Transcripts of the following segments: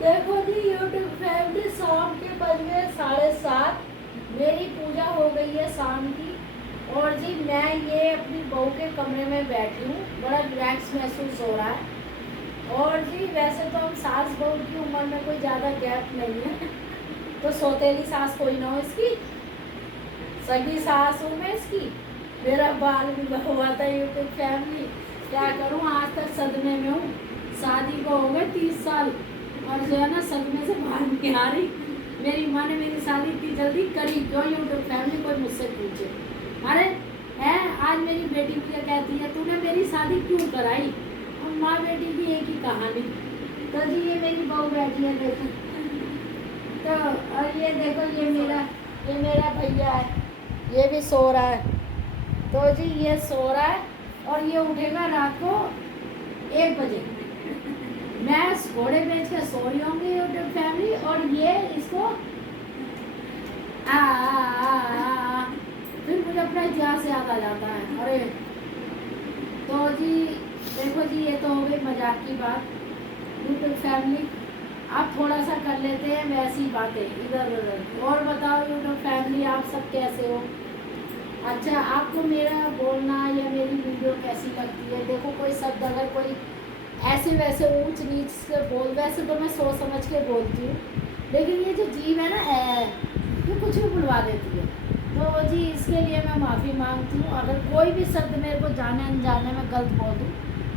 देखो जी YouTube family, शाम के बज गए 7:30। मेरी पूजा हो गई है शाम की। और जी मैं ये अपनी बहू के कमरे में बैठी हूँ, बड़ा रिलैक्स महसूस हो रहा है। और जी वैसे तो हम सास बहू की उम्र में कोई ज़्यादा गैप नहीं है, तो सौतेली सास कोई ना हो इसकी, सगी सास हूँ मैं इसकी। मेरा बाल विवाह हुआ था यूट्यूब फैमिली, क्या करूँ आज तक सदमे में हूँ। शादी को हो गए 30 साल और जो है ना सदमे से बाहर नहीं आ रही। मेरी माँ ने मेरी शादी इतनी जल्दी करी क्यों यूट्यूब फैमिली, कोई मुझसे पूछे। अरे है आज मेरी बेटी क्या कहती है, तूने मेरी शादी क्यों कराई। और माँ बेटी की एक ही कहानी। तो जी ये मेरी बहू बैठी है देखो, तो और ये देखो ये मेरा भैया है, ये भी सो रहा है। तो जी ये सो रहा है और ये उठेगा रात को 1 बजे। मैं घोड़े बेच के सो रही होंगी यूट्यूब फैमिली, और ये इसको फिर मुझे अपना इतिहास याद आ जाता है। अरे तो जी देखो जी ये तो हो गई मजाक की बात यूट्यूब फैमिली। आप थोड़ा सा कर लेते हैं वैसी बातें इधर उधर। और बताओ यूट्यूब फैमिली, आप सब कैसे हो। अच्छा आपको मेरा बोलना या मेरी वीडियो कैसी लगती है। देखो कोई शब्द अगर कोई ऐसे वैसे ऊंच नीच से बोल, वैसे तो मैं सोच समझ के बोलती हूँ, लेकिन ये जो जीव है ना ये कुछ भी बुलवा देती है। तो जी इसके लिए मैं माफ़ी मांगती हूँ। अगर कोई भी शब्द मेरे को जाने अनजाने में गलत बोल दूँ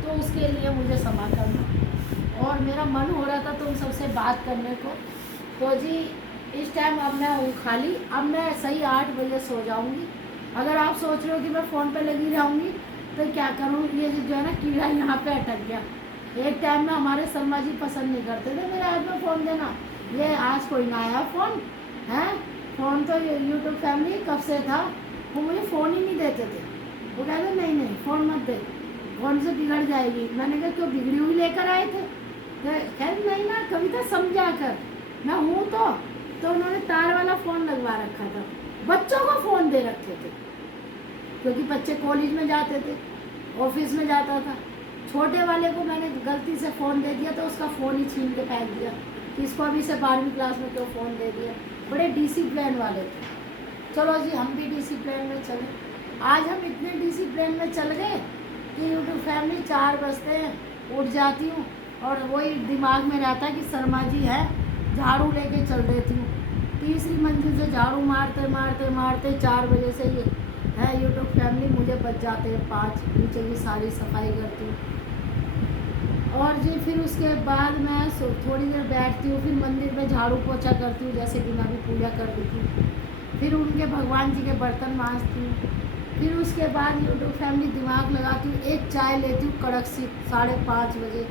तो उसके लिए मुझे क्षमा करना। और मेरा मन हो रहा था तुम सबसे बात करने को, तो जी इस टाइम अब मैं हूँ खाली। अब मैं सही 8 बजे सो जाऊँगी। अगर आप सोच रहे हो कि मैं फ़ोन पे लगी रहूँगी तो क्या करूँ, ये जो है ना कीड़ा यहाँ पे अटक गया। एक टाइम में हमारे शर्मा जी पसंद नहीं करते थे मेरे हाथ में फ़ोन देना, ये आज कोई ना आया फ़ोन है। फ़ोन तो यूट्यूब फैमिली कब से था, वो मुझे फ़ोन ही नहीं देते थे। वो कहते नहीं नहीं फ़ोन मत दे, फ़ोन से बिगड़ जाएगी। मैंने कहा क्यों, बिगड़ी हुई लेकर आए थे। तो खैर नहीं ना, कविता समझा कर मैं हूँ तो उन्होंने तार वाला फ़ोन लगवा रखा था, बच्चों को फ़ोन दे रखे थे क्योंकि बच्चे कॉलेज में जाते थे, ऑफिस में जाता था। छोटे वाले को मैंने गलती से फ़ोन दे दिया तो उसका फ़ोन ही छीन के फेंक दिया कि इसको अभी से 12वीं क्लास में क्यों फ़ोन दे दिया। बड़े डिसिप्लिन वाले थे। चलो जी हम भी डिसिप्लिन में चले। आज हम इतने डिसिप्लिन में चल गए कि यूट्यूब फैमिली 4 बजते हैं उठ जाती हूँ और वही दिमाग में रहता है कि शर्मा जी है, झाड़ू लेके चल देती हूँ। तीसरी मंजिल से झाड़ू मारते मारते मारते 4 बजे से ये है यूट्यूब फैमिली, मुझे बच जाते हैं 5। नीचे की सारी सफाई करती हूँ और जी फिर उसके बाद मैं थोड़ी देर बैठती हूँ, फिर मंदिर में झाड़ू पोछा करती हूँ जैसे कि मैं भी पूजा कर रही थी। फिर उनके भगवान जी के बर्तन मांजती हूँ। फिर उसके बाद यूट्यूब फैमिली दिमाग लगाती हूँ, एक चाय लेती हूँ कड़क सी 5:30 बजे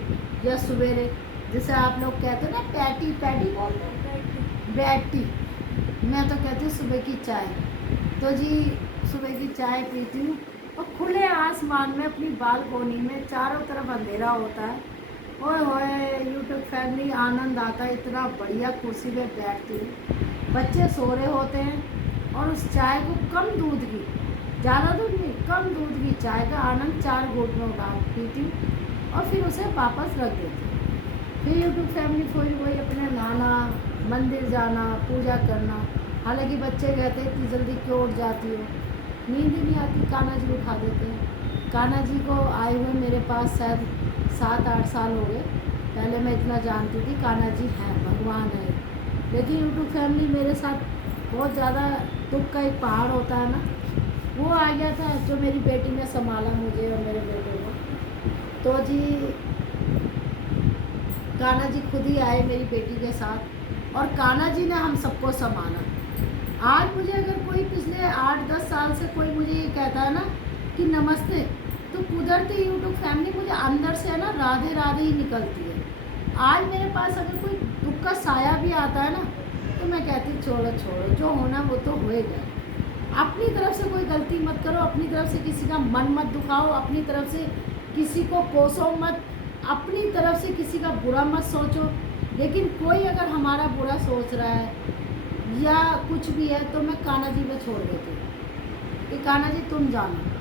या सवेरे, जैसे आप लोग कहते हो ना पैटी पैटी बोलते हैं, बैटी। मैं तो कहती हूँ सुबह की चाय। तो जी सुबह की चाय पीती हूँ और खुले आसमान में अपनी बालकोनी में, चारों तरफ अंधेरा होता है। ओए होए यूट्यूब फैमिली आनंद आता है, इतना बढ़िया कुर्सी पे बैठती हूँ। बच्चे सो रहे होते हैं और उस चाय को कम दूध की, ज़्यादा दूध नहीं, कम दूध की चाय का आनंद 4 घूंट में उठा पीती हूँ और फिर उसे वापस रख देती हूँ। फिर यूट्यूब फैमिली फिर वही अपने नहाना, मंदिर जाना, पूजा करना। हालांकि बच्चे कहते हैं इतनी जल्दी क्यों उठ जाती हो, नींद ही नहीं आती। कान्हा जी उठा देते हैं। कान्हा जी को आए हुए मेरे पास शायद 7-8 साल हो गए। पहले मैं इतना जानती थी कान्हा जी हैं, भगवान है, लेकिन यूट्यूब फैमिली मेरे साथ बहुत ज़्यादा दुख का एक पहाड़ होता है ना, वो आ गया था जो मेरी बेटी ने संभाला मुझे और मेरे बेटे को। तो जी कान्हा जी खुद ही आए मेरी बेटी के साथ और कान्हा जी ने हम सबको संभाला। आज मुझे अगर कोई पिछले 8-10 साल से कोई मुझे ये कहता है ना कि नमस्ते, तो कुदरती यूट्यूब फैमिली मुझे अंदर से है ना राधे राधे ही निकलती है। आज मेरे पास अगर कोई दुख का साया भी आता है ना तो मैं कहती छोड़ो छोड़ो, जो होना वो तो होएगा। अपनी तरफ से कोई गलती मत करो, अपनी तरफ से किसी का मन मत दुखाओ, अपनी तरफ से किसी को कोसो मत, अपनी तरफ से किसी का बुरा मत सोचो। लेकिन कोई अगर हमारा बुरा सोच रहा है या कुछ भी है तो मैं कान्हा जी में छोड़ देती हूँ कि कान्हा जी तुम जानो।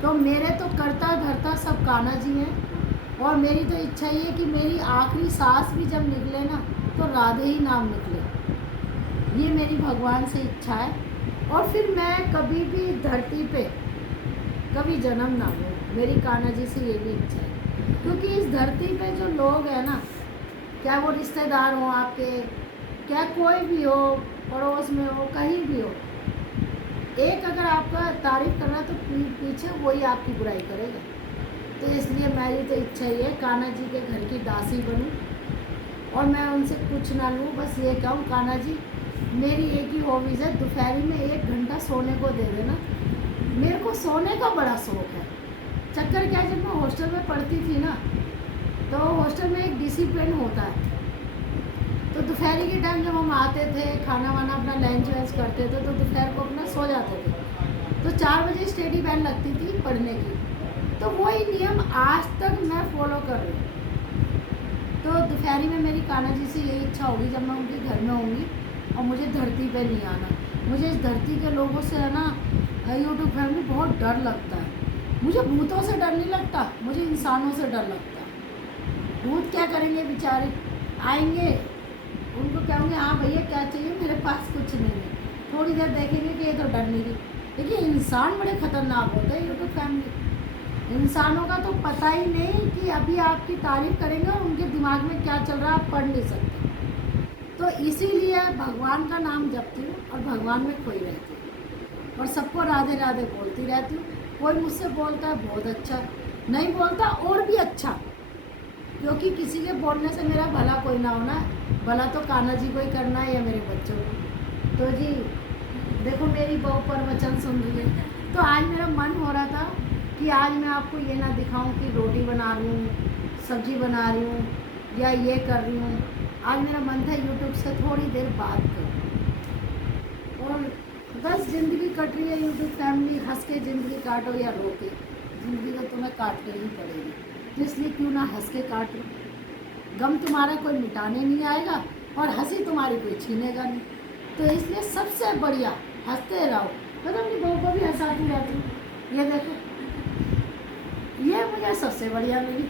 तो मेरे तो करता धरता सब कान्हा जी हैं। और मेरी तो इच्छा ये है कि मेरी आखिरी सांस भी जब निकले ना तो राधे ही नाम निकले। ये मेरी भगवान से इच्छा है। और फिर मैं कभी भी धरती पे कभी जन्म ना लूँ, मेरी कान्हा जी से ये भी इच्छा है। क्योंकि इस धरती पे जो लोग हैं ना, क्या वो रिश्तेदार हो आपके, क्या कोई भी हो, पड़ोस में हो, कहीं भी हो, एक अगर आपका तारीफ कर रहा है तो पीछे वही आपकी बुराई करेगा। तो इसलिए मेरी तो इच्छा ये है कान्हा जी के घर की दासी बनूं और मैं उनसे कुछ ना लूँ, बस ये कहूँ कान्हा जी मेरी एक ही हॉबीज़ है, दोपहर में 1 घंटा सोने को दे देना। मेरे को सोने का बड़ा शौक़ है। चक्कर क्या है, जब मैं हॉस्टल में पढ़ती थी ना तो हॉस्टल में एक डिसिप्लिन होता है। तो दोपहर के टाइम जब हम आते थे, खाना वाना अपना लंच वंच करते थे, तो दोपहर को अपना सो जाते थे। तो 4 बजे स्टडी बैल लगती थी पढ़ने की। तो वही नियम आज तक मैं फॉलो कर रही हूँ। तो दोपहरी में मेरी कान्हा जी से यही इच्छा होगी जब मैं उनके घर में होंगी और मुझे धरती पे नहीं आना। मुझे इस धरती के लोगों से है ना, यूट्यूब फैमिली, बहुत डर लगता है। मुझे भूतों से डर नहीं लगता, मुझे इंसानों से डर लगता है। भूत क्या करेंगे बेचारे, आएंगे, उनको क्या होंगे, हाँ भैया क्या चाहिए, मेरे पास कुछ नहीं है, थोड़ी देर देखेंगे कि ये तो डर नहीं रही। लेकिन इंसान बड़े खतरनाक होते हैं यूट्यूब फैमिली। इंसानों का तो पता ही नहीं कि अभी आपकी तारीफ करेंगे और उनके दिमाग में क्या चल रहा है आप पढ़ नहीं सकते। तो इसीलिए भगवान का नाम जपती हूँ और भगवान में खोई रहती हूँ और सबको राधे राधे बोलती रहती हूँ। कोई मुझसे बोलता है बहुत अच्छा, नहीं बोलता और भी अच्छा, क्योंकि किसी के बोलने से मेरा भला कोई ना होना है। भला तो कान्हा जी को ही करना है या मेरे बच्चों को। तो जी देखो मेरी बहू पर वचन सुन रही है। तो आज मेरा मन हो रहा था कि आज मैं आपको ये ना दिखाऊं कि रोटी बना रही हूँ, सब्जी बना रही हूँ या ये कर रही हूँ। आज मेरा मन था यूट्यूब से थोड़ी देर बात करूँ। और बस ज़िंदगी कट रही है यूट्यूब फैमिली, हंस के ज़िंदगी काटो या रो के, ज़िंदगी को तुम्हें काटनी ही पड़ेगी। तो इसलिए क्यों ना हंस के काट लो। गम तुम्हारा कोई मिटाने नहीं आएगा और हंसी तुम्हारी कोई छीनेगा नहीं। तो इसलिए सबसे बढ़िया हंसते रहो। मैं तो अपनी बहू को भी हंसाती रहती हूँ। ये देखो, ये मुझे सबसे बढ़िया लगी।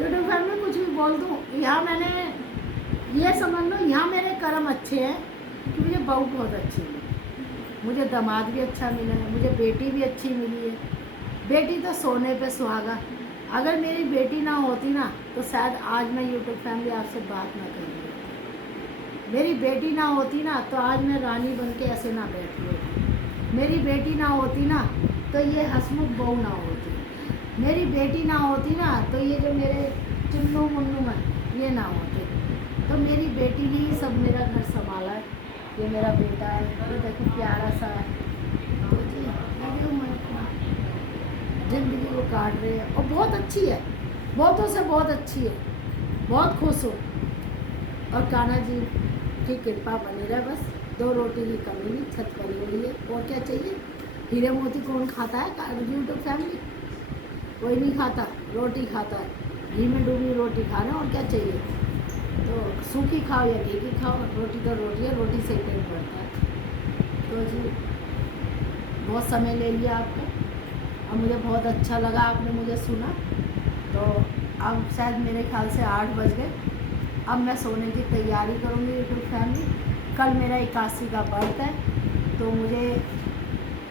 यूट्यूब फैमिली कुछ भी बोल दूँ, यहाँ मैंने ये समझ लो, यहाँ मेरे कर्म अच्छे हैं कि मुझे बहू बहुत अच्छी मिली, मुझे दामाद भी अच्छा मिला है, मुझे बेटी भी अच्छी मिली है। बेटी तो सोने पे सुहागा। अगर मेरी बेटी ना होती ना तो शायद आज मैं यूट्यूब फैमिली आपसे बात ना कर रही होती। मेरी बेटी ना होती ना तो आज मैं रानी बन के ऐसे ना बैठी होती। मेरी बेटी ना होती ना तो ये हंसमुख बहू ना होती। मेरी बेटी ना होती ना तो ये जो मेरे चुन्नू मुन्नू हैं ये ना होते। तो मेरी बेटी ने ही सब मेरा घर संभाला है। ये मेरा बेटा है, तो देखो प्यारा सा है। तो जी मैं अपना ज़िंदगी को काट रहे हैं और बहुत अच्छी है, बहुतों से बहुत अच्छी है, बहुत खुश हूँ। और कान्हा जी की कृपा बनी रहे, बस 2 रोटी की कमी नहीं, छत बनी हुई है, और क्या चाहिए। हीरे मोती कौन खाता है यूट्यूब फैमिली, कोई नहीं खाता, रोटी खाता है। घी में डूबी रोटी खाना, और क्या चाहिए। तो सूखी खाओ या घी की खाओ, रोटी तो रोटी है, रोटी से पेट भरता है। तो जी बहुत समय ले लिया आपका और मुझे बहुत अच्छा लगा आपने मुझे सुना। तो अब शायद मेरे ख्याल से 8 बज गए। अब मैं सोने की तैयारी करूँगी यूट्यूब फैमिली। कल मेरा 81 का बर्थ है, तो मुझे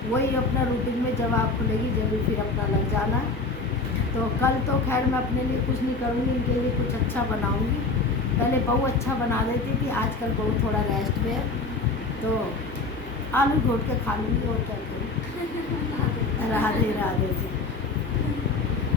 वही अपना रूटीन में जब आप खुलेगी जब भी फिर अपना लग जाना है। तो कल तो खैर मैं अपने लिए कुछ नहीं करूँगी, इनके लिए कुछ अच्छा बनाऊँगी। पहले बहू अच्छा बना देती थी, आजकल बहू थोड़ा रेस्ट पे है, तो आलू घोट के खा लूँगी और क्या करूँ। राधे राधे जी।